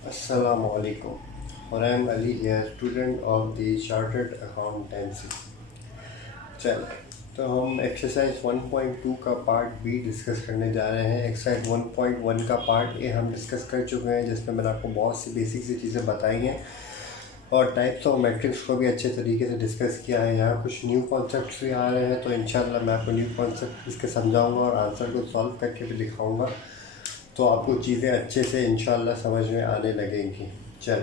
Assalamualaikum और I am Ali here student of the chartered accountancy. चल, तो हम एक्सरसाइज 1.2 का पार्ट बी डिस्कस करने जा रहे हैं। एक्सरसाइज 1.1 का पार्ट ए हम डिस्कस कर चुके हैं, जिसमें मैंने आपको बहुत सी बेसिक सी चीज़ें बताई हैं और टाइप्स ऑफ मैट्रिक्स को भी अच्छे तरीके से डिस्कस किया है। यहाँ कुछ न्यू कॉन्सेप्ट्स भी आ रहे हैं, तो इंशाल्लाह मैं आपको न्यू कॉन्सेप्ट इसके समझाऊँगा और आंसर को सॉल्व करके भी दिखाऊँगा, तो आपको चीज़ें अच्छे से इंशाल्लाह समझ में आने लगेंगी। चल,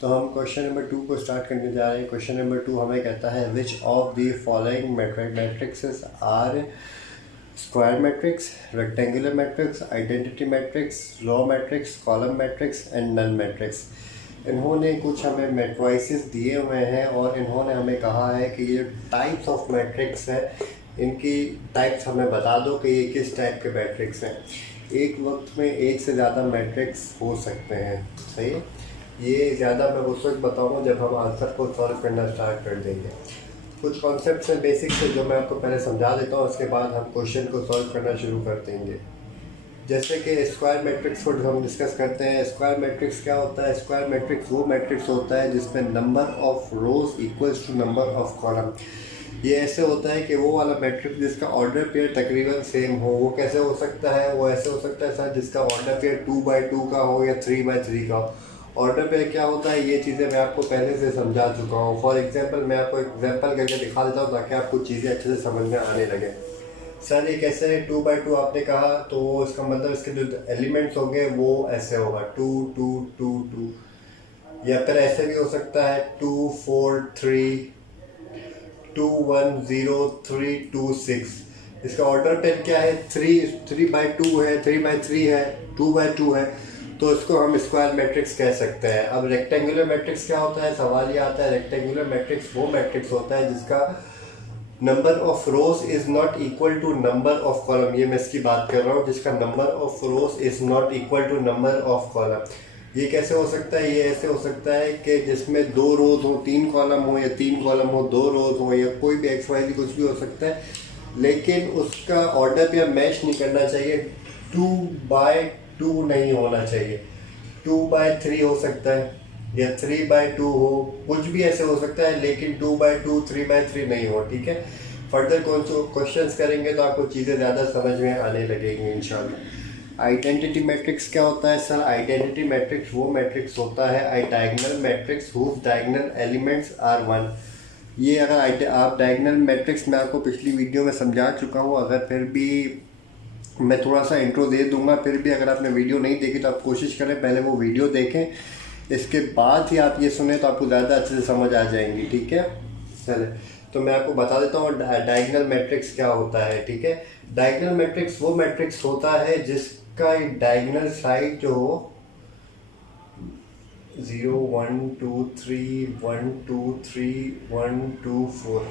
तो हम क्वेश्चन नंबर 2 को स्टार्ट करने जा रहे हैं। क्वेश्चन नंबर 2 हमें कहता है which of the following matrix are square matrix, rectangular matrix, identity matrix, row matrix, column matrix and null matrix. इन्होंने कुछ हमें मैट्रिसेस दिए हुए हैं और इन्होंने हमें कहा है कि ये टाइप्स ऑफ मैट्रिक्स है, इनकी टाइप्स हमें बता दो कि ये किस टाइप के मैट्रिक्स हैं। एक वक्त में एक से ज़्यादा मैट्रिक्स हो सकते हैं, सही है। ये ज़्यादा मैं उस वक्त बताऊँगा जब हम आंसर को सॉल्व करना स्टार्ट कर देंगे। कुछ कॉन्सेप्ट्स हैं बेसिक से जो मैं आपको पहले समझा देता हूँ, उसके बाद हम क्वेश्चन को सॉल्व करना शुरू कर देंगे। जैसे कि स्क्वायर मैट्रिक्स को हम डिस्कस करते हैं। स्क्वायर मैट्रिक्स क्या होता है? स्क्वायर मैट्रिक्स वो मैट्रिक्स होता है जिसमें number of rows equals to number of column. ये ऐसे होता है कि वो वाला मैट्रिक्स जिसका ऑर्डर पेयर तकरीबन सेम हो। वो कैसे हो सकता है? वो ऐसे हो सकता है सर जिसका ऑर्डर पेयर 2/2 का हो या 3/3 का हो। ऑर्डर पेयर क्या होता है, ये चीज़ें मैं आपको पहले से समझा चुका हूँ। फॉर एग्जांपल मैं आपको एग्जांपल करके दिखा देता हूँ ताकि आपको चीज़ें अच्छे से समझ में आने लगे। सर ये कैसे है? 2/2 आपने कहा तो इसका मतलब इसके जो एलिमेंट्स होंगे वो ऐसे होगा 2 2 2 2, या फिर ऐसे भी हो सकता है 2 4 3 2 1 0 3 2 6। इसका ऑर्डर पेयर क्या है? 3/2 है, 3/3 है, 2/2 है, तो इसको हम स्क्वायर मैट्रिक्स कह सकते हैं। अब रेक्टेंगुलर मैट्रिक्स क्या होता है? सवाल ये आता है, रेक्टेंगुलर मैट्रिक्स वो मैट्रिक्स होता है जिसका number of rows is not equal to number of column. ये मैं इसकी बात कर रहा हूँ, जिसका number of rows is not equal to number of column. ये कैसे हो सकता है? ये ऐसे हो सकता है कि जिसमें 2 रोज हो, 3 कॉलम हो, या 3 कॉलम हो, 2 रोज हो, या कोई भी XYZ कुछ भी हो सकता है, लेकिन उसका ऑर्डर पे मैच नहीं करना चाहिए। 2/2 नहीं होना चाहिए, 2/3 हो सकता है या 3/2 हो, कुछ भी ऐसे हो सकता है, लेकिन 2/2 3/3 नहीं हो। ठीक है, फर्दर क्वेश्चंस करेंगे तो आपको चीज़ें ज़्यादा समझ में आने लगेंगी इंशाल्लाह। आइडेंटिटी मैट्रिक्स क्या होता है? सर आइडेंटिटी मैट्रिक्स वो मैट्रिक्स होता है diagonal matrix whose diagonal elements are 1। ये अगर आप डायगोनल मैट्रिक्स मैं आपको पिछली वीडियो में समझा चुका हूँ, अगर फिर भी मैं थोड़ा सा इंट्रो दे दूंगा, फिर भी अगर आपने वीडियो नहीं देखी तो आप कोशिश करें पहले वो वीडियो देखें, इसके बाद ही आप ये सुने तो आपको ज़्यादा अच्छे से समझ आ जाएंगी। ठीक है, चले तो मैं आपको बता देता हूँ डायगोनल मैट्रिक्स क्या होता है। ठीक है, डायगोनल मैट्रिक्स वो मैट्रिक्स होता है जिसका डायगोनल साइड जो हो 0 1 2 3 1 2 3 1 2 4,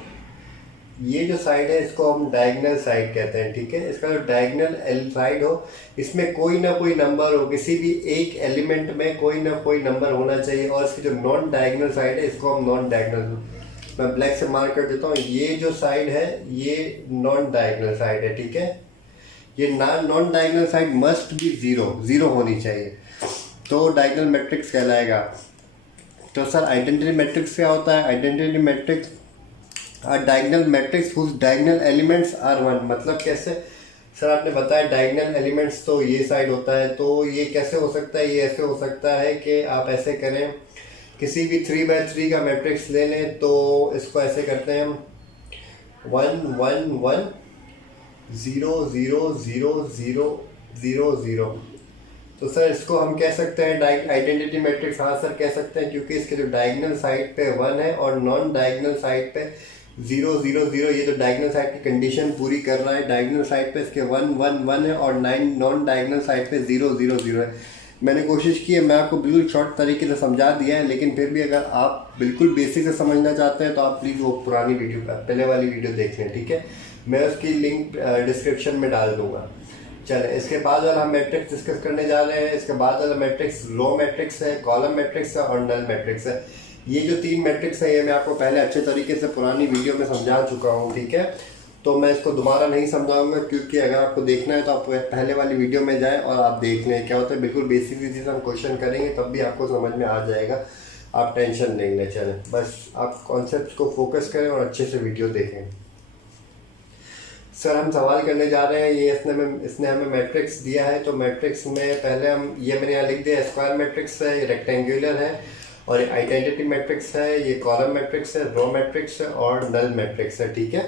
ये जो साइड है इसको हम डायगोनल साइड कहते हैं। ठीक है, इसका जो डायगोनल साइड हो, इसमें कोई ना कोई नंबर हो, किसी भी एक एलिमेंट में कोई ना कोई नंबर होना चाहिए। और इसकी जो नॉन डायगोनल साइड है इसको हम नॉन डायगोनल, मैं ब्लैक से मार्क कर देता हूँ, ये जो साइड है ये नॉन डायगोनल साइड है। ठीक है, ये non diagonal side must be 0 होनी चाहिए, तो डायगोनल मैट्रिक्स कहलाएगा। तो सर आइडेंटिटी मैट्रिक्स क्या होता है? Identity matrix diagonal matrix whose diagonal elements are 1। मतलब कैसे? सर आपने बताया डायगोनल एलिमेंट्स तो ये साइड होता है, तो ये कैसे हो सकता है? ये ऐसे हो सकता है कि आप ऐसे करें, किसी भी 3/3 का मैट्रिक्स ले लें, तो इसको ऐसे करते हैं हम 1 1 1 0 0 0 0 0 0। तो सर इसको हम कह सकते हैं आइडेंटिटी मैट्रिक्स। हाँ सर कह सकते हैं, क्योंकि इसके जो डायगोनल साइड पे 1 है और नॉन डायगोनल साइड पे 0 0 0, ये तो डायगोनल साइड की कंडीशन पूरी कर रहा है। डायगोनल साइड पे इसके 1 1 1 है और नॉन डायगोनल साइड पे 0 0 0 है। मैंने कोशिश की है, मैं आपको बिल्कुल शॉर्ट तरीके से समझा दिया है, लेकिन फिर भी अगर आप बिल्कुल बेसिक से समझना चाहते हैं तो आप प्लीज़ वो पुरानी वीडियो पहले वाली वीडियो देख लें। ठीक है, मैं उसकी लिंक डिस्क्रिप्शन में डाल दूंगा। चले, इसके बाद वाला हम मैट्रिक्स डिस्कस करने जा रहे हैं। इसके बाद वाला मैट्रिक्स रो मैट्रिक्स है, कॉलम मैट्रिक्स है और नल मैट्रिक्स है। ये जो 3 मैट्रिक्स है ये मैं आपको पहले अच्छे तरीके से पुरानी वीडियो में समझा चुका हूँ। ठीक है, तो मैं इसको दोबारा नहीं समझाऊंगा, क्योंकि अगर आपको देखना है तो आप पहले वाली वीडियो में जाएं और आप देख लें क्या होता है। बिल्कुल बेसिक चीज़ हम क्वेश्चन करेंगे तब भी आपको समझ में आ जाएगा, आप टेंशन नहीं ले चलें, बस आप कॉन्सेप्ट को फोकस करें और अच्छे से वीडियो देखें। सर हम सवाल करने जा रहे हैं, ये इसने हमें मैट्रिक्स दिया है, तो मैट्रिक्स में पहले हम ये मैंने यहाँ लिख दिया, स्क्वायर मैट्रिक्स है, ये रेक्टेंगुलर है, और ये आइडेंटिटी मैट्रिक्स है, ये कॉलम मैट्रिक्स है, रो मैट्रिक्स है और नल मैट्रिक्स है। ठीक है,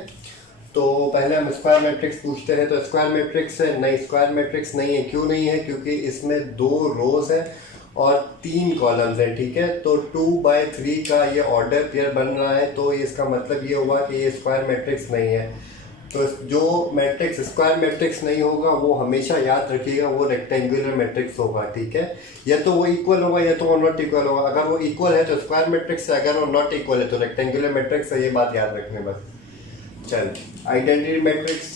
तो पहले हम स्क्वायर मैट्रिक्स पूछते हैं। तो स्क्वायर मैट्रिक्स है नहीं, स्क्वायर मैट्रिक्स नहीं है। क्यों नहीं है? क्योंकि इसमें 2 रोज है और 3 कॉलम्स हैं। ठीक है, तो 2/3 का ये ऑर्डर पेयर बन रहा है, तो इसका मतलब ये हुआ कि ये स्क्वायर मैट्रिक्स नहीं है। तो जो मैट्रिक्स स्क्वायर मैट्रिक्स नहीं होगा वो हमेशा याद रखिएगा वो रेक्टेंगुलर मैट्रिक्स होगा। ठीक है, या तो वो इक्वल होगा या तो वो नॉट इक्वल होगा। अगर वो इक्वल है तो स्क्वायर मैट्रिक्स है, अगर वो नॉट इक्वल है तो रेक्टेंगुलर मैट्रिक्स है। ये बात याद रखने बस। चल, आइडेंटिटी मैट्रिक्स,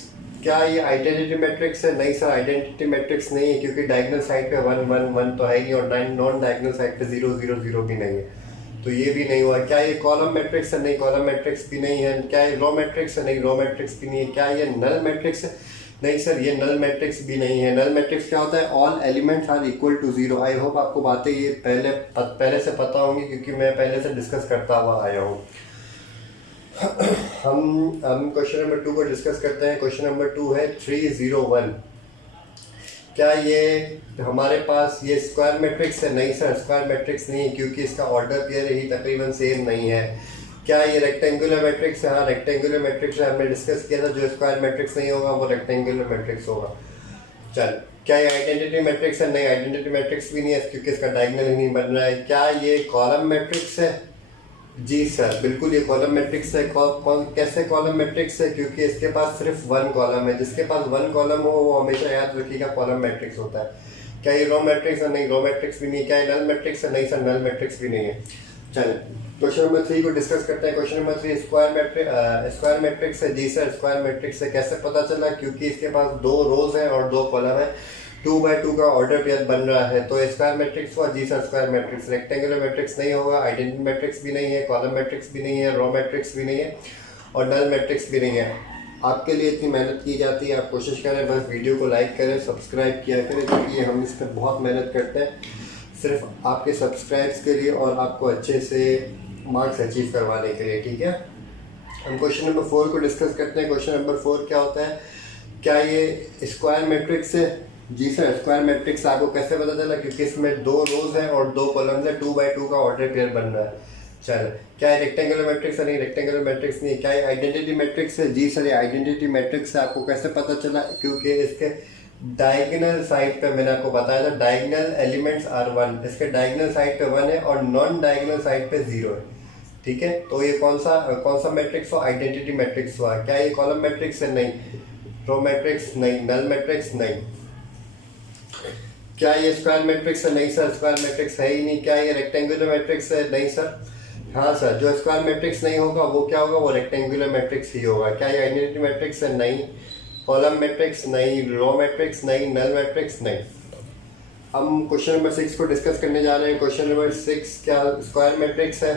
क्या ये आइडेंटिटी मैट्रिक्स है? नहीं सर, आइडेंटिटी मैट्रिक्स नहीं है, क्योंकि डायगोनल साइड पे 1 1 1 तो है ही, और नॉन डायगोनल साइड पे 0 0 0 भी नहीं है, तो ये भी नहीं हुआ। क्या ये कॉलम मैट्रिक्स है? नहीं, कॉलम मैट्रिक्स भी नहीं है। क्या ये रो मैट्रिक्स है? नहीं, रो मैट्रिक्स भी नहीं है। क्या ये नल मैट्रिक्स है? नहीं सर, ये नल मैट्रिक्स भी नहीं है। नल मैट्रिक्स क्या होता है? All elements are equal to 0। I hope आपको बातें ये पहले से पता होंगी, क्योंकि मैं पहले से डिस्कस करता हुआ आया हूँ। हम क्वेश्चन नंबर 2 को डिस्कस करते हैं। क्वेश्चन नंबर 2 है 301। क्या ये हमारे पास ये स्क्वायर मैट्रिक्स है? नहीं सर, स्क्वायर मैट्रिक्स नहीं है, क्योंकि इसका ऑर्डर पेयर ही तकरीबन सेम नहीं है। क्या ये रेक्टेंगुलर मैट्रिक्स है? हाँ, रेक्टेंगुलर मैट्रिक्स है, हमने डिस्कस किया था। जो स्क्वायर मैट्रिक्स नहीं होगा वो रेक्टेंगुलर मैट्रिक्स होगा। चल, क्या ये आइडेंटिटी मैट्रिक्स है? नहीं, आइडेंटिटी मैट्रिक्स भी नहीं है, क्योंकि इसका डायगोनल ही नहीं बन रहा है। क्या ये कॉलम मैट्रिक्स है? जी सर, बिल्कुल ये कॉलम मैट्रिक्स है। कैसे कॉलम मैट्रिक्स है? क्योंकि इसके पास सिर्फ 1 कॉलम है। जिसके पास 1 कॉलम हो वो हमेशा याद रखिएगा कॉलम मैट्रिक्स होता है। क्या ये रो मैट्रिक्स है? नहीं, रो मैट्रिक्स भी नहीं। क्या ये नल मैट्रिक्स है? नहीं सर, नल मैट्रिक्स भी नहीं है। चलिए क्वेश्चन नंबर 3 को डिस्कस करते हैं। क्वेश्चन नंबर 3, स्क्वायर मैट्रिक्स है। जी सर, स्क्वायर मैट्रिक्स है। कैसे पता चला? क्योंकि इसके पास 2 रोज है और 2 कॉलम है, 2/2 का ऑर्डर पेयर बन रहा है, तो स्क्वायर मैट्रिक्स हुआ। जी sir, square matrix. Rectangular matrix नहीं होगा, आइडेंटिटी मैट्रिक्स भी नहीं है, कॉलम मैट्रिक्स भी नहीं है, रो मैट्रिक्स भी नहीं है और नल मैट्रिक्स भी नहीं है। आपके लिए इतनी मेहनत की जाती है, आप कोशिश करें बस वीडियो को लाइक करें, सब्सक्राइब किया करें, क्योंकि हम इस पर बहुत मेहनत करते हैं सिर्फ आपके सब्सक्राइब्स के लिए और आपको अच्छे से मार्क्स अचीव करवाने के लिए। ठीक है, हम क्वेश्चन नंबर 4 को डिस्कस करते हैं। क्वेश्चन नंबर 4 क्या होता है? क्या ये स्क्वायर मैट्रिक्स है? जी सर, स्क्वायर मैट्रिक्स आपको कैसे पता चला? क्योंकि इसमें 2 रोज हैं और 2 कॉलम्स है, 2/2 का ऑर्डर पेयर बन रहा है। चल, क्या है रेक्टेंगुलर मैट्रिक्स है? नहीं, रेक्टेंगुलर मैट्रिक्स नहीं। क्या है आइडेंटिटी मैट्रिक्स है? जी सर, ये आइडेंटिटी मैट्रिक्स है। आपको कैसे पता चला? क्योंकि इसके डायगोनल साइड पे मैंने आपको बताया था, डायगोनल एलिमेंट्स आर 1। इसके डायगोनल साइड पे 1 है और नॉन डायगोनल साइड पे 0 है। ठीक है, तो ये कौन सा मैट्रिक्स हुआ? आइडेंटिटी मैट्रिक्स हुआ। क्या ये कॉलम मैट्रिक्स है? नहीं। Row matrix? नहीं। Null matrix? नहीं। क्या ये स्क्वायर मैट्रिक्स है? नहीं सर, स्क्वायर मैट्रिक्स है ही नहीं। क्या ये रेक्टेंगुलर मैट्रिक्स है? नहीं सर। हाँ सर, जो स्क्वायर मैट्रिक्स नहीं होगा वो क्या होगा? वो रेक्टेंगुलर मैट्रिक्स ही होगा। क्या ये आइडेंटिटी मैट्रिक्स है? नहीं। Column matrix? नहीं। Row matrix? नहीं। Null matrix? नहीं। हम क्वेश्चन नंबर 6 को डिस्कस करने जा रहे हैं। क्वेश्चन नंबर 6, क्या स्क्वायर मैट्रिक्स है?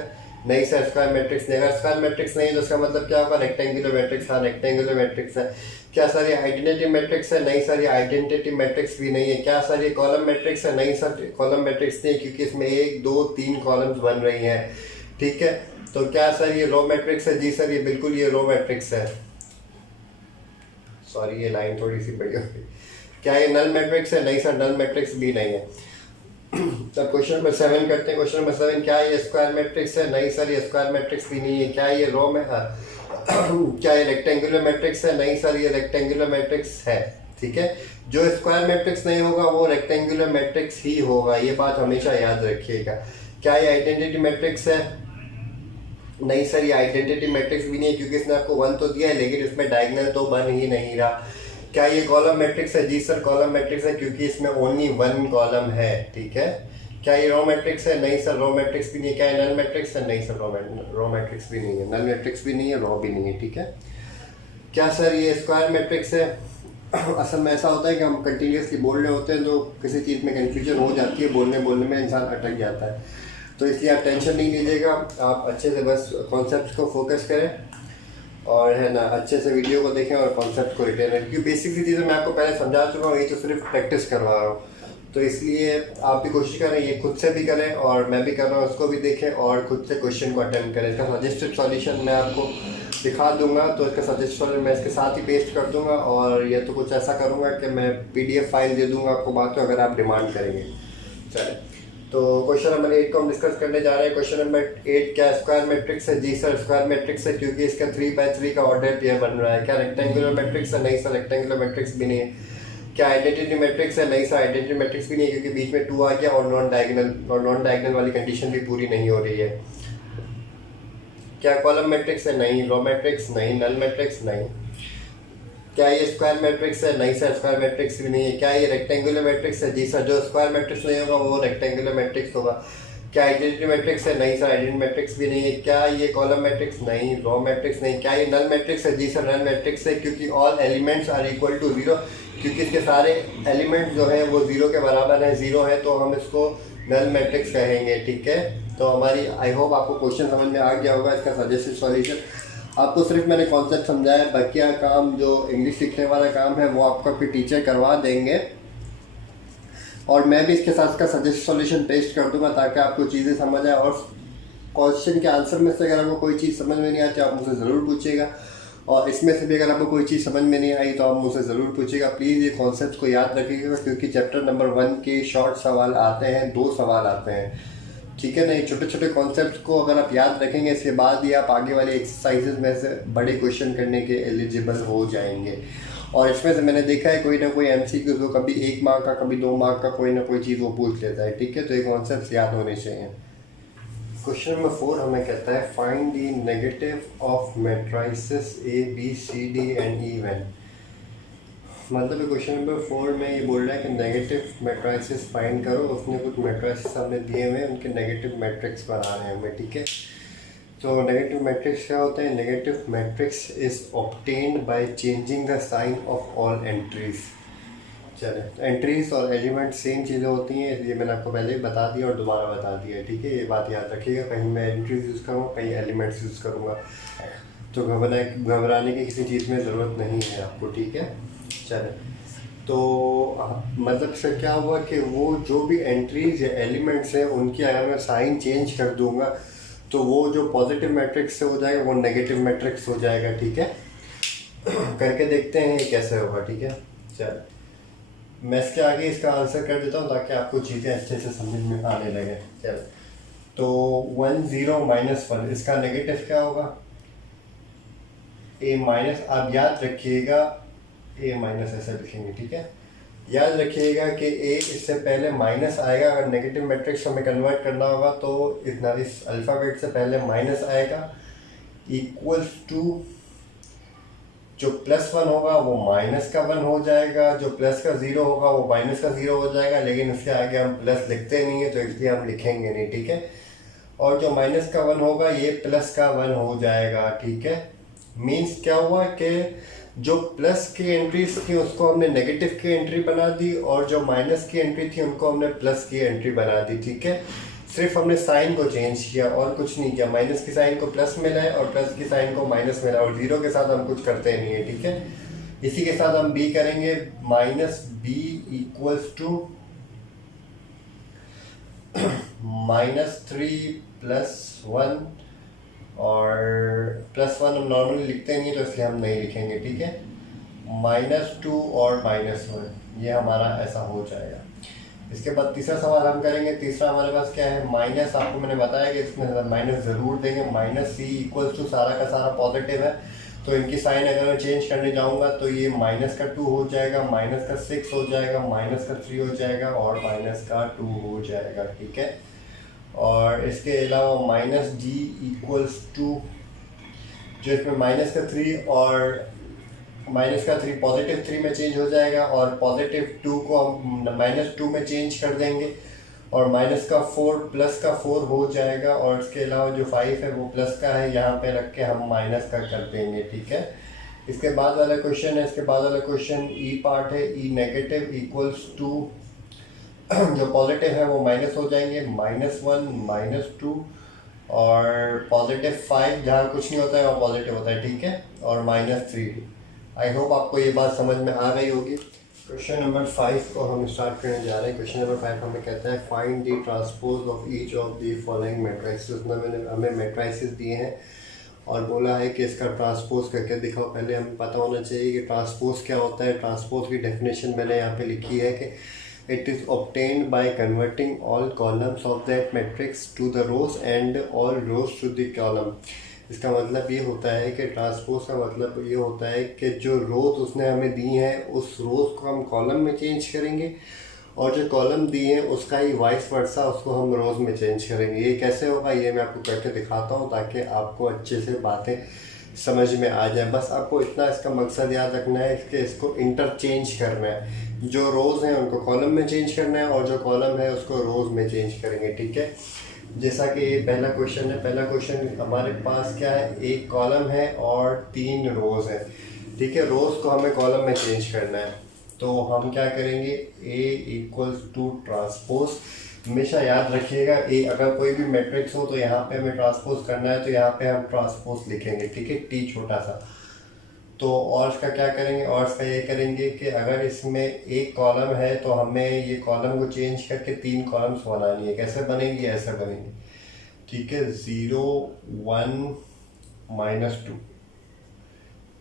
नहीं सर, स्क्वायर मैट्रिक्स नहीं। अगर स्क्वायर मैट्रिक्स नहीं है तो उसका मतलब क्या होगा? Rectangular matrix. हाँ, रेक्टेंगुलर मैट्रिक्स है। क्या सर ये आइडेंटिटी मैट्रिक्स है? नहीं सर, ये आइडेंटिटी मैट्रिक्स भी नहीं है। क्या सर ये कॉलम मैट्रिक्स है? नहीं सर, कॉलम मैट्रिक्स नहीं, क्योंकि इसमें 1 2 3 कॉलम्स बन रही हैं। ठीक है, तो क्या सर ये रो मैट्रिक्स है? जी सर, ये बिल्कुल ये रो मैट्रिक्स है। सॉरी, ये लाइन थोड़ी सी बड़ी हो गई। क्या ये नल मैट्रिक्स है? नहीं सर, नल मैट्रिक्स भी नहीं है। तब क्वेश्चन नंबर 7 करते हैं। क्वेश्चन नंबर 7, क्या ये स्क्वायर मैट्रिक्स है? नहीं सर, ये स्क्वायर मैट्रिक्स भी नहीं है। क्या ये रो में क्या ये रेक्टेंगुलर मैट्रिक्स है? नहीं सर, ये रेक्टेंगुलर मैट्रिक्स है। ठीक है, जो स्क्वायर मैट्रिक्स नहीं होगा वो रेक्टेंगुलर मैट्रिक्स ही होगा, ये बात हमेशा याद रखिएगा। क्या ये आइडेंटिटी मैट्रिक्स है? नहीं सर, ये आइडेंटिटी मैट्रिक्स भी नहीं है, क्योंकि इसने आपको 1 तो दिया है, लेकिन इसमें डायगोनल तो बन ही नहीं रहा। क्या ये कॉलम मैट्रिक्स है? जी सर, कॉलम मैट्रिक्स है, क्योंकि इसमें ओनली 1 कॉलम है। ठीक है, क्या ये रो मैट्रिक्स है? नहीं सर, रो मैट्रिक्स भी नहीं है। क्या ये नल मैट्रिक्स है? नहीं सर, रो मैट्रिक्स भी नहीं है, नल मैट्रिक्स भी नहीं है, रो भी नहीं है। ठीक है, क्या सर ये स्क्वायर मैट्रिक्स है? असल में ऐसा होता है कि हम कंटिन्यूसली बोल रहे होते हैं तो किसी चीज़ में कन्फ्यूजन हो जाती है, बोलने में इंसान अटक जाता है, तो इसलिए आप टेंशन नहीं लीजिएगा, आप अच्छे से बस कॉन्सेप्ट को फोकस करें और है ना अच्छे से वीडियो को देखें और कॉन्सेप्ट को रिटेन रखें, क्योंकि बेसिक सी चीज़ें मैं आपको पहले समझा चुका हूँ, ये तो सिर्फ प्रैक्टिस करवा रहा हूँ। तो इसलिए आप भी कोशिश करें, ये खुद से भी करें और मैं भी कर रहा हूँ उसको भी देखें और खुद से क्वेश्चन को अटेम्प्ट करें। इसका सजेस्टेड सॉल्यूशन मैं आपको दिखा दूंगा, तो इसका सजेस्ट सॉल्यूशन मैं इसके साथ ही पेस्ट कर दूंगा, और ये तो कुछ ऐसा करूँगा कि मैं PDF फाइल दे दूँगा आपको बाद में, अगर आप डिमांड करेंगे। चले, तो क्वेश्चन नंबर 8 को हम डिस्कस करने जा रहे हैं। क्वेश्चन नंबर 8 क्या स्क्वायर मैट्रिक्स है? जी सर स्क्वायर मैट्रिक्स है, क्योंकि इसका 3x3 का ऑर्डर पेयर बन रहा है। क्या रेक्टेंगुलर मैट्रिक्स है? नहीं सर रेक्टेंगुलर मैट्रिक्स भी नहीं है। क्या आइडेंटिटी मैट्रिक्स है? नहीं सर आइडेंटिटी मैट्रिक्स भी नहीं है, क्योंकि बीच में 2 आ गया और नॉन डायगोनल वाली कंडीशन भी पूरी नहीं हो रही है। क्या कॉलम मैट्रिक्स है? नहीं। Row matrix? नहीं। Null matrix? नहीं। क्या ये स्क्वायर मैट्रिक्स है? नहीं सर स्क्वायर मैट्रिक्स भी नहीं है। क्या ये रेक्टेंगुलर मैट्रिक्स है? जी सर जो स्क्वायर मैट्रिक्स नहीं होगा वो रेक्टेंगुलर मैट्रिक्स होगा। क्या आइडेंटिटी मैट्रिक्स है? नहीं सर आइडेंटिटी मैट्रिक्स भी नहीं है। क्या ये कॉलम मैट्रिक्स? नहीं। Row matrix? नहीं। क्या ये नल मैट्रिक्स है? जी सर नल मैट्रिक्स है, क्योंकि all elements are equal to 0, क्योंकि इसके सारे एलिमेंट्स जो हैं वो 0 के बराबर है, 0 है, तो हम इसको नल मैट्रिक्स कहेंगे। ठीक है, तो हमारी आई होप आपको क्वेश्चन समझ में आ गया होगा। इसका सजेस्टेड सॉल्यूशन आपको सिर्फ मैंने कॉन्सेप्ट समझाया, बाकी काम जो इंग्लिश लिखने वाला काम है वो आपका फिर टीचर करवा देंगे, और मैं भी इसके साथ इसका सजेस्ट सॉल्यूशन पेस्ट कर दूंगा ताकि आपको चीज़ें समझ आए। और क्वेश्चन के आंसर में से अगर आपको कोई चीज़ समझ में नहीं आती आप मुझसे ज़रूर पूछिएगा, और इसमें से भी अगर आपको कोई चीज़ समझ में नहीं आई तो आप मुझसे ज़रूर पूछिएगा। प्लीज़ ये कॉन्सेप्ट को याद रखिएगा, क्योंकि चैप्टर नंबर 1 के शॉर्ट सवाल आते हैं, 2 सवाल आते हैं। ठीक है, नहीं छोटे छोटे कॉन्सेप्ट को अगर आप याद रखेंगे, इसके बाद ही आप आगे वाले एक्सरसाइजेज में से बड़े क्वेश्चन करने के एलिजिबल हो जाएंगे। और इसमें से मैंने देखा है कोई ना कोई MCQ जो कभी 1 मार्क का कभी 2 मार्क का कोई ना कोई चीज़ वो पूछ लेता है। ठीक है, तो ये कॉन्सेप्ट याद होने चाहिए। क्वेश्चन नंबर 4 हमें कहता है find the negative of matrices A B C D and E मतलब क्वेश्चन नंबर 4 में ये बोल रहा है कि नेगेटिव मैट्रिसेस फाइंड करो। उसने कुछ मैट्रिसेस हमने दिए हुए हैं, उनके नेगेटिव मैट्रिक्स बनाने हैं हमें। ठीक है, तो नेगेटिव मैट्रिक्स क्या होते हैं? Negative matrix is obtained by changing the sign of all entries. चले, एंट्रीज और एलिमेंट सेम चीज़ें होती हैं, ये मैंने आपको पहले ही बता दिया और दोबारा बता दिया। ठीक है, ये बात याद रखिएगा, कहीं मैं एंट्रीज यूज़ करूँगा कहीं एलिमेंट्स यूज़ करूँगा, तो घबराने की किसी चीज़ में ज़रूरत नहीं है आपको। ठीक है, चले, तो मतलब से क्या हुआ कि वो जो भी एंट्रीज या एलिमेंट्स हैं उनकी अगर मैं साइन चेंज कर दूंगा तो वो जो पॉजिटिव मैट्रिक्स से हो जाएगा वो नेगेटिव मैट्रिक्स हो जाएगा। ठीक है, करके देखते हैं ये कैसे होगा। ठीक है, चल मैं इसके आगे इसका आंसर कर देता हूँ ताकि आपको चीज़ें अच्छे से समझ में आने लगे। चल, तो 1 0 -1 इसका नेगेटिव क्या होगा? A माइनस, आप याद रखिएगा A माइनस ऐसा लिखेंगे। ठीक है, याद रखिएगा कि A इससे पहले माइनस आएगा, अगर नेगेटिव मैट्रिक्स हमें कन्वर्ट करना होगा तो इस अल्फ़ाबेट से पहले माइनस आएगा, इक्वल्स टू जो +1 होगा वो माइनस का 1 हो जाएगा, जो प्लस का 0 होगा वो माइनस का 0 हो जाएगा, लेकिन उसके आगे हम प्लस लिखते नहीं है तो इसलिए हम लिखेंगे नहीं। ठीक है, और जो माइनस का 1 होगा ये प्लस का 1 हो जाएगा। ठीक है, मीन्स क्या हुआ कि जो प्लस की एंट्रीज थी उसको हमने नेगेटिव की एंट्री बना दी, और जो माइनस की एंट्री थी उनको हमने प्लस की एंट्री बना दी। ठीक है, सिर्फ हमने साइन को चेंज किया और कुछ नहीं किया। माइनस की साइन को प्लस मिला है और प्लस की साइन को माइनस मिला, और 0 के साथ हम कुछ करते नहीं है। ठीक है, इसी के साथ हम B करेंगे, -B इक्वल्स टू -3 + 1, और +1 हम नॉर्मली लिखते नहीं तो इसलिए हम नहीं लिखेंगे। ठीक है, -2 और -1 ये हमारा ऐसा हो जाएगा। इसके बाद तीसरा सवाल हम करेंगे। तीसरा हमारे पास क्या है? माइनस, आपको मैंने बताया कि इसमें माइनस ज़रूर देंगे। -C इक्वल्स टू सारा का सारा पॉजिटिव है, तो इनकी साइन अगर मैं चेंज करने जाऊंगा तो ये -2 हो जाएगा, -6 हो जाएगा, -3 हो जाएगा और -2 हो जाएगा। ठीक है, और इसके अलावा -D इक्वल्स टू जो इसमें -3 और -3 पॉजिटिव 3 में चेंज हो जाएगा, और पॉजिटिव 2 को हम -2 में चेंज कर देंगे, और -4 +4 हो जाएगा, और इसके अलावा जो 5 है वो प्लस का है, यहाँ पे रख के हम माइनस का कर देंगे। ठीक है, इसके बाद वाला क्वेश्चन है, इसके बाद वाला क्वेश्चन E पार्ट है। E नेगेटिव इक्वल्स टू जो पॉजिटिव है वो माइनस हो जाएंगे, -1 -2 और +5 जहाँ कुछ नहीं होता है और पॉजिटिव होता है, ठीक है, और -3। आई होप आपको ये बात समझ में आ गई होगी। क्वेश्चन नंबर 5 को हम स्टार्ट करने जा रहे हैं। क्वेश्चन नंबर 5 हमें कहता है find the transpose of each of the following matrix. उसमें हमें मैट्रिसेस दिए हैं और बोला है कि इसका ट्रांसपोज करके दिखाओ। पहले हमें पता होना चाहिए कि ट्रांसपोज क्या होता है। ट्रांसपोज की डेफिनेशन मैंने यहाँ पे लिखी है कि it is obtained by converting all columns of that matrix to the rows and all rows to the column. इसका मतलब ये होता है कि ट्रांसपोज का मतलब ये होता है कि जो रोज़ उसने हमें दी हैं उस रोज़ को हम कॉलम में चेंज करेंगे और जो कॉलम दी है उसका ही वाइस वर्सा उसको हम रोज़ में चेंज करेंगे। ये कैसे होगा ये मैं आपको करके दिखाता हूँ ताकि आपको अच्छे से बातें समझ में आ जाए। बस आपको इतना इसका मकसद याद रखना है कि इसको इंटरचेंज करना है। जो रोज़ हैं उनको कॉलम में चेंज करना है और जो कॉलम है उसको रोज़ में चेंज करेंगे, ठीक है। जैसा कि ये पहला क्वेश्चन है। पहला क्वेश्चन हमारे पास क्या है, एक कॉलम है और 3 रोज़ है, ठीक है। रोज़ को हमें कॉलम में चेंज करना है तो हम क्या करेंगे, A = ट्रांसपोज। हमेशा याद रखिएगा ए अगर कोई भी मैट्रिक्स हो तो यहाँ पे हमें ट्रांसपोज करना है तो यहाँ पे हम ट्रांसपोज लिखेंगे, ठीक है, T छोटा सा। तो और इसका क्या करेंगे, और इसका ये करेंगे कि अगर इसमें एक कॉलम है तो हमें ये कॉलम को चेंज करके 3 कॉलम्स बनानी है। कैसे बनेंगी, ऐसे बनेंगी, ठीक है, 0 1 -2।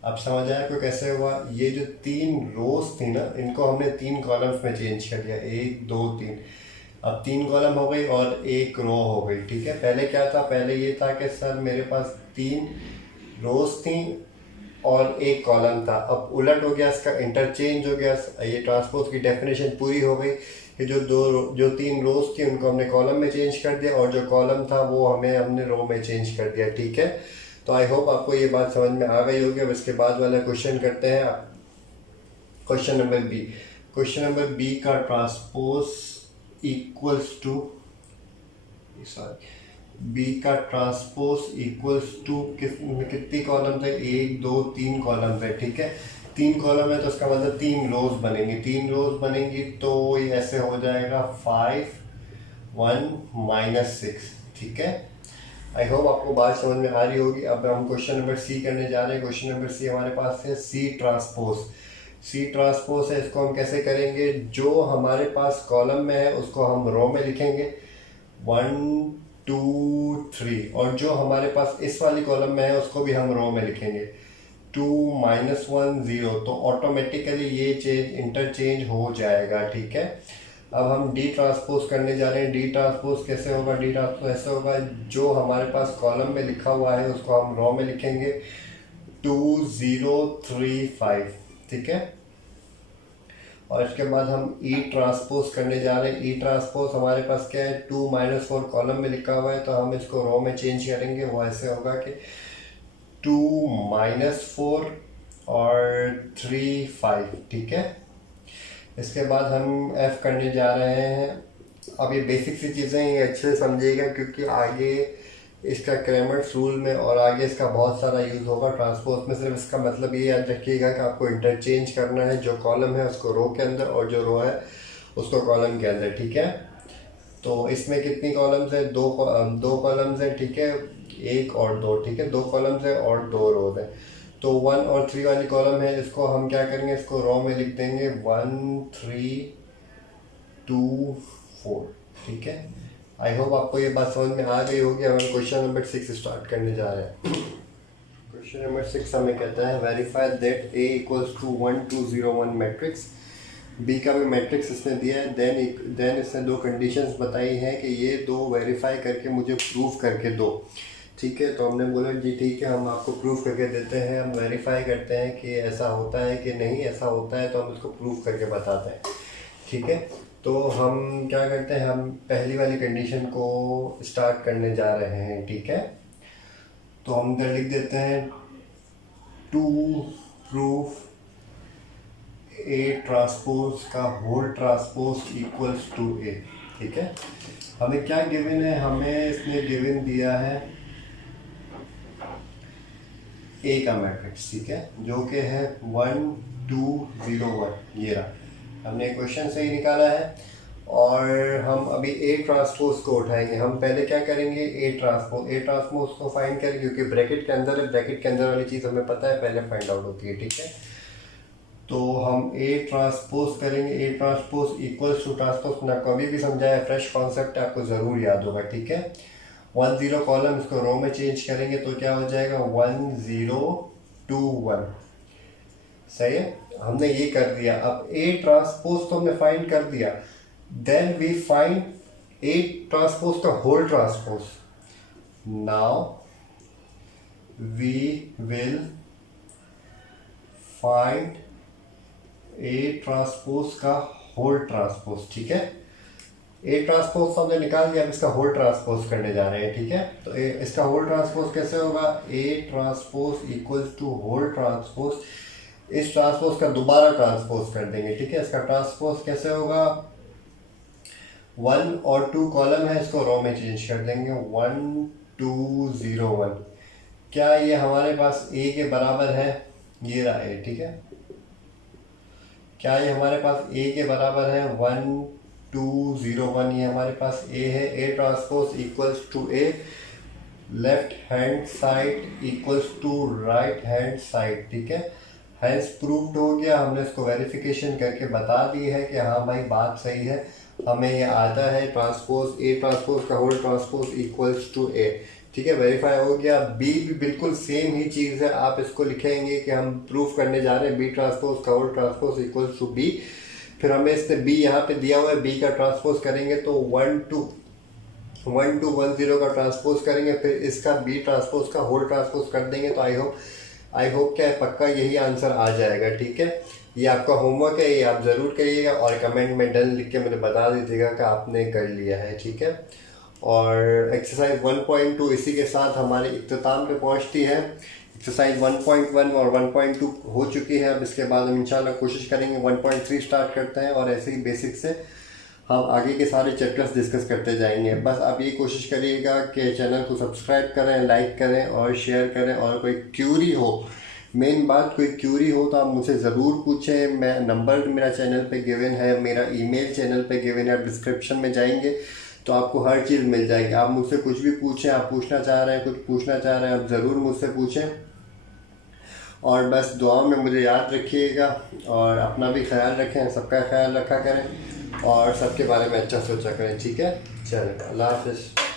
अब समझ आया को कैसे हुआ। ये जो 3 रोज थी ना इनको हमने 3 कॉलम्स में चेंज कर दिया, 1 2 3। अब 3 कॉलम हो गई और 1 रो हो गई, ठीक है। पहले क्या था, पहले ये था कि सर मेरे पास 3 रोज थी और 1 कॉलम था। अब उलट हो गया, इसका इंटरचेंज हो गया। ये ट्रांसपोज की डेफिनेशन पूरी हो गई कि जो 3 रोज थी उनको हमने कॉलम में चेंज कर दिया और जो कॉलम था वो हमने रो में चेंज कर दिया, ठीक है। तो आई होप आपको ये बात समझ में आ गई होगी। अब इसके बाद वाला क्वेश्चन करते हैं, question number B. Question number B का ट्रांसपोज इक्वल्स टू बी का ट्रांसपोज इक्वल्स टू कितनी कॉलम थे, 1 2 3 कॉलम थे, ठीक है। 3 कॉलम है तो इसका मतलब 3 रोज बनेंगी। 3 रोज बनेंगी तो ये ऐसे हो जाएगा 5 1 -6, ठीक है। आई होप आपको बात समझ में आ रही होगी। अब हम क्वेश्चन नंबर सी करने जा रहे हैं। क्वेश्चन नंबर सी हमारे पास है सी ट्रांसपोज। सी ट्रांसपोज है, इसको हम कैसे करेंगे, जो हमारे पास कॉलम में है उसको हम रो में लिखेंगे 1 2 3 और जो हमारे पास इस वाली कॉलम में है उसको भी हम रो में लिखेंगे 2 -1 0। तो ऑटोमेटिकली ये चेंज इंटरचेंज हो जाएगा, ठीक है। अब हम डी ट्रांसपोज करने जा रहे हैं। डी ट्रांसपोज कैसे होगा, डी ट्रांसपोज ऐसे होगा, जो हमारे पास कॉलम में लिखा हुआ है उसको हम रो में लिखेंगे 2 0 3 5, ठीक है। और इसके बाद हम ई ट्रांसपोज करने जा रहे हैं। ई ट्रांसपोज हमारे पास क्या है, 2 -4 कॉलम में लिखा हुआ है तो हम इसको रो में चेंज करेंगे। वो ऐसे होगा कि 2 -4 और 3 5, ठीक है। इसके बाद हम एफ करने जा रहे हैं। अब ये बेसिक सी चीज़ें ये अच्छे से समझिएगा क्योंकि आगे इसका क्रेमर्स रूल में और आगे इसका बहुत सारा यूज़ होगा ट्रांसपोज में। सिर्फ इसका मतलब ये याद रखिएगा कि आपको इंटरचेंज करना है, जो कॉलम है उसको रो के अंदर और जो रो है उसको कॉलम के अंदर, ठीक है। तो इसमें कितनी कॉलम्स है, दो कॉलम्स है, ठीक है, 1 और 2, ठीक है, 2 कॉलम्स है और 2 रोज है। तो 1 और 3 वाली कॉलम है, इसको हम क्या करेंगे, इसको रो में लिख देंगे 1 3 2 4, ठीक है। आई होप आपको ये बात समझ में आ गई होगी। अब हम क्वेश्चन नंबर 6 स्टार्ट करने जा रहे हैं। क्वेश्चन नंबर 6 हमें कहता है verify that A = 1 2 0 1 matrix. B का भी मैट्रिक्स इसने दिया है। देन इसने 2 कंडीशंस बताई हैं कि ये 2 वेरीफाई करके मुझे प्रूफ करके दो, ठीक है। तो हमने बोला जी ठीक है, हम आपको प्रूफ करके देते हैं, हम वेरीफाई करते हैं कि ऐसा होता है कि नहीं ऐसा होता है तो हम उसको प्रूफ करके बताते हैं, ठीक है। तो हम क्या करते हैं, हम पहली वाली कंडीशन को स्टार्ट करने जा रहे हैं, ठीक है। तो हम इधर लिख देते हैं टू प्रूफ A ट्रांसपोज का whole transpose equals to A, ठीक है। हमें क्या गिवन है, हमें इसने गिवन दिया है A का मैट्रिक्स, ठीक है, जो कि है 1 2 0 1, ये रहा, हमने क्वेश्चन से ही निकाला है। और हम अभी ए ट्रांसपोज को उठाएंगे। हम पहले क्या करेंगे, ए ट्रांसपोज को फाइंड करेंगे, क्योंकि ब्रैकेट के अंदर है, ब्रैकेट के अंदर वाली चीज़ हमें पता है, पहले फाइंड आउट होती है, ठीक है। तो हम ए ट्रांसपोज करेंगे, A transpose equals to transpose, ना कभी भी समझाया, फ्रेश कॉन्सेप्ट आपको ज़रूर याद होगा, ठीक है। 1 0 कॉलम, इसको रो में चेंज करेंगे तो क्या हो जाएगा 1 0 2 1, सही है। हमने ये कर दिया। अब ए ट्रांसपोज तो हमने फाइंड कर दिया, then we find A transpose का whole transpose. Now we will find A transpose का होल ट्रांसपोज, ठीक है। ए ट्रांसपोज तो हमने निकाल दिया, अब इसका होल ट्रांसपोज करने जा रहे हैं, ठीक है। तो इसका होल ट्रांसपोज कैसे होगा, A transpose equals to whole transpose, इस ट्रांसपोज का दोबारा ट्रांसपोज कर देंगे, ठीक है। इसका ट्रांसपोज कैसे होगा, 1 और 2 कॉलम है, इसको रो में चेंज कर देंगे, 1 2 0 1। क्या ये हमारे पास ए के बराबर है, ये रहा ए, ठीक है। क्या ये हमारे पास ए के बराबर है, 1 2 0 1, ये हमारे पास ए है। A transpose equals to A, left hand side equals to right hand side, ठीक है। हैंस प्रूव्ड हो गया, हमने इसको वेरिफिकेशन करके बता दी है कि हाँ भाई बात सही है, हमें ये आता है ट्रांसपोज, ए ट्रांसपोज का होल ट्रांसपोज इक्वल्स टू ए, ठीक है, वेरीफाई हो गया। बी भी बिल्कुल सेम ही चीज़ है, आप इसको लिखेंगे कि हम प्रूफ करने जा रहे हैं बी ट्रांसपोज का whole transpose equals to B, फिर हमें इससे बी यहाँ पे दिया हुआ है, बी का ट्रांसपोज करेंगे तो 1 2 1 2 1 0 का ट्रांसपोज करेंगे, फिर इसका बी ट्रांसपोज का होल ट्रांसपोज कर देंगे। तो आई होप क्या है, पक्का यही आंसर आ जाएगा, ठीक है। ये आपका होमवर्क है, ये आप ज़रूर करिएगा और कमेंट में डन लिख के मुझे बता दीजिएगा कि आपने कर लिया है, ठीक है। और एक्सरसाइज 1.2 इसी के साथ हमारे इख्तिताम पे पहुंचती है। एक्सरसाइज 1.1 और 1.2 हो चुकी है, अब इसके बाद हम इंशाल्लाह कोशिश करेंगे 1.3 स्टार्ट करते हैं और ऐसे ही बेसिक से हम आगे के सारे चैप्टर्स डिस्कस करते जाएंगे। बस आप ये कोशिश करिएगा कि चैनल को सब्सक्राइब करें, लाइक करें और शेयर करें, और कोई क्यूरी हो, मेन बात कोई क्यूरी हो तो आप मुझसे ज़रूर पूछें। मैं नंबर मेरा चैनल पे गिवन है, मेरा ईमेल चैनल पे गिवन है, आप डिस्क्रिप्शन में जाएंगे तो आपको हर चीज़ मिल जाएगी। आप मुझसे कुछ भी पूछें, आप पूछना चाह रहे हैं, कुछ पूछना चाह रहे हैं, आप ज़रूर मुझसे पूछें। और बस दुआ में मुझे याद रखिएगा और अपना भी ख्याल रखें, सबका ख्याल रखा करें और सबके बारे में अच्छा सोचा करें, ठीक है। चलो, अल्लाह हाफ़िज़।